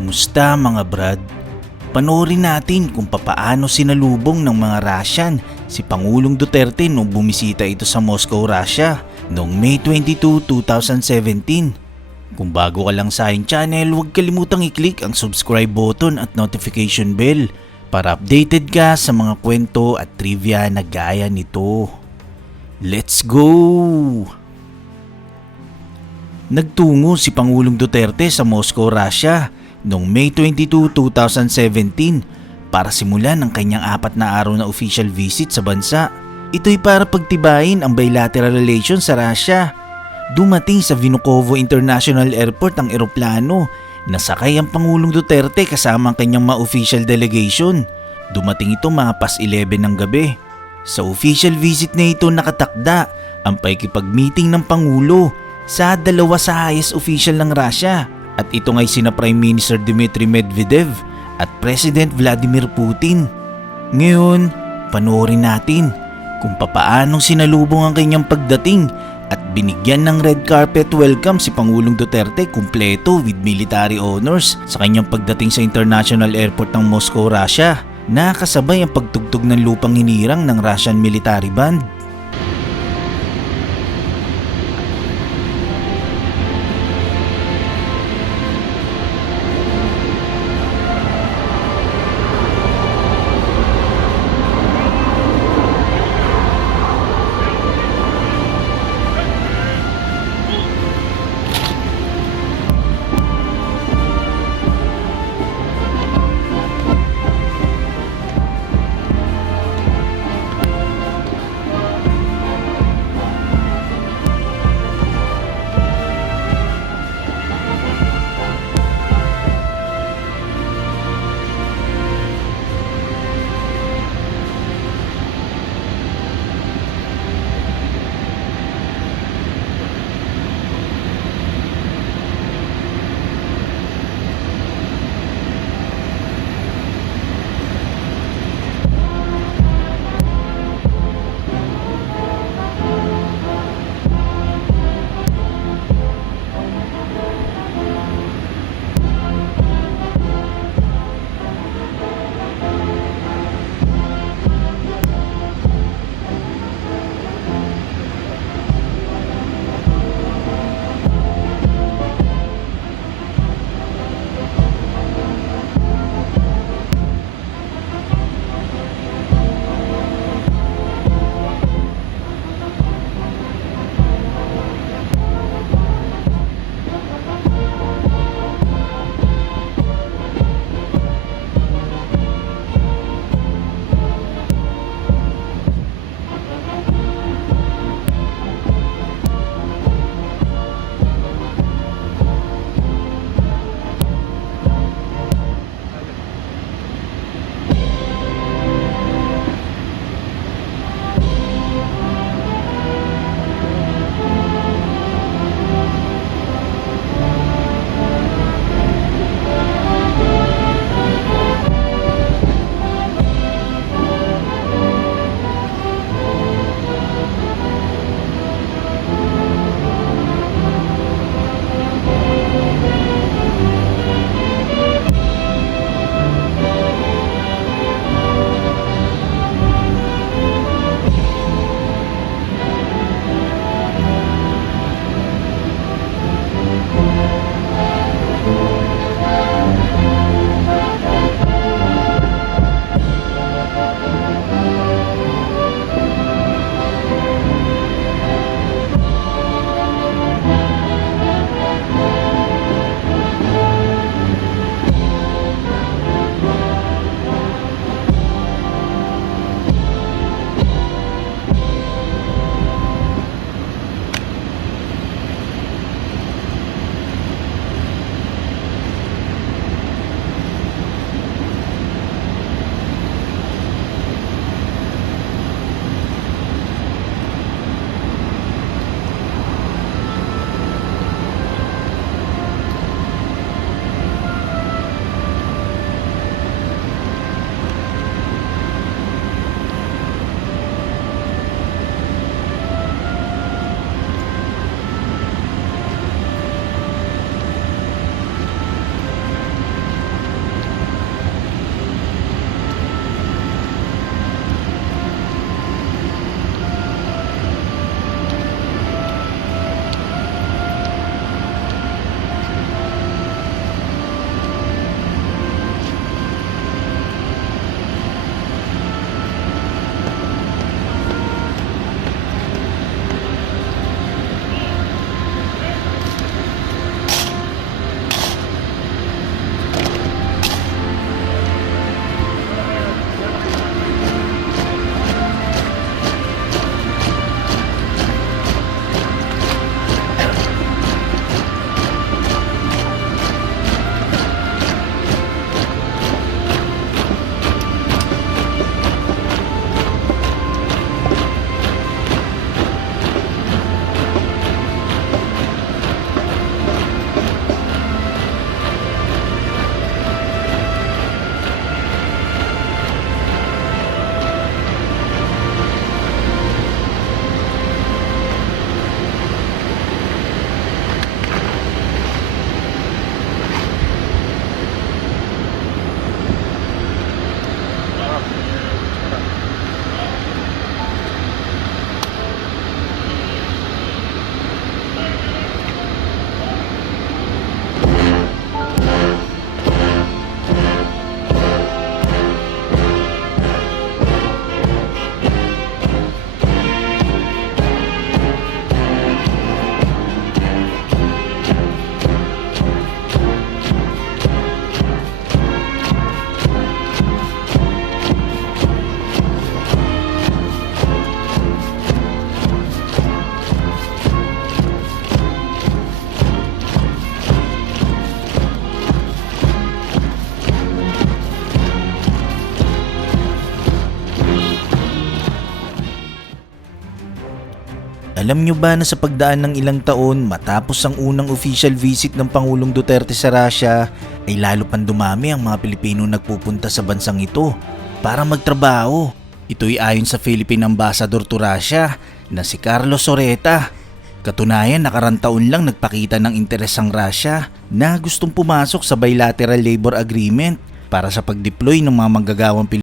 Kumusta mga brad? Panoorin natin kung papaano sinalubong ng mga Russian si Pangulong Duterte nung bumisita ito sa Moscow, Russia noong May 22, 2017. Kung bago ka lang sa aking channel, huwag kalimutang i-click ang subscribe button at notification bell para updated ka sa mga kwento at trivia na gaya nito. Let's go! Nagtungo si Pangulong Duterte sa Moscow, Russia noong May 22, 2017 para simulan ang kanyang 4 na araw na official visit sa bansa. Ito'y para pagtibayin ang bilateral relations sa Russia. Dumating sa Vnukovo International Airport ang eroplano na sakay ang Pangulong Duterte kasama ang kanyang mga official delegation. Dumating ito mga pas 11 ng gabi. Sa official visit na ito nakatakda ang pakikipag-meeting ng Pangulo sa dalawa sa highest official ng Russia. At ito nga'y sina Prime Minister Dmitry Medvedev at President Vladimir Putin. Ngayon, panoorin natin kung papaanong sinalubong ang kanyang pagdating at binigyan ng red carpet welcome si Pangulong Duterte kumpleto with military honors sa kanyang pagdating sa International Airport ng Moscow, Russia. Nakasabay ang pagtugtog ng lupang hinirang ng Russian military band. Alam nyo ba na sa pagdaan ng ilang taon matapos ang unang official visit ng Pangulong Duterte sa Russia ay lalo pang dumami ang mga Pilipino nagpupunta sa bansang ito para magtrabaho. Ito'y ayon sa Philippine Ambassador to Russia na si Carlos Soreta. Katunayan, nakarang taon lang nagpakita ng interes ang Russia na gustong pumasok sa bilateral labor agreement para sa pag-deploy ng mga manggagawang Pilipino